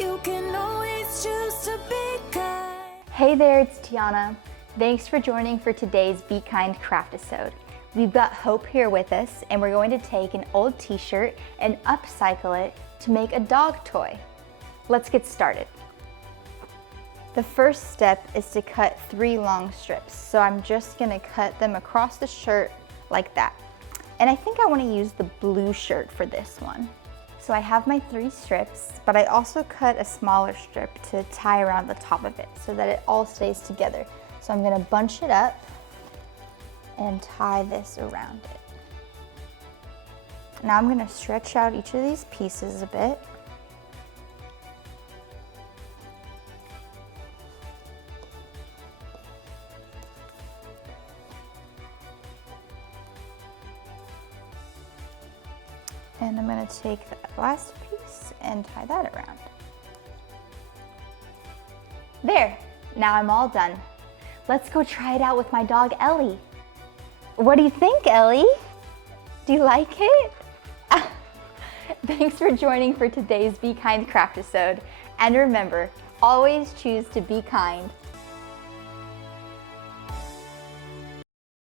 You can always choose to be kind. Hey there, it's Tiana. Thanks for joining for today's BeKind Craftisode. We've got Hope here with us, and we're going to take an old t-shirt and upcycle it to make a dog toy. Let's get started. The first step is to cut 3 long strips. So I'm just gonna cut them across the shirt like that. And I think I wanna use the blue shirt for this one. So I have my 3 strips, but I also cut a smaller strip to tie around the top of it so that it all stays together. So I'm gonna bunch it up and tie this around it. Now I'm gonna stretch out each of these pieces a bit. And I'm gonna take that last piece and tie that around. There, now I'm all done. Let's go try it out with my dog, Ellie. What do you think, Ellie? Do you like it? Thanks for joining for today's BeKind Craftisode. And remember, always choose to be kind.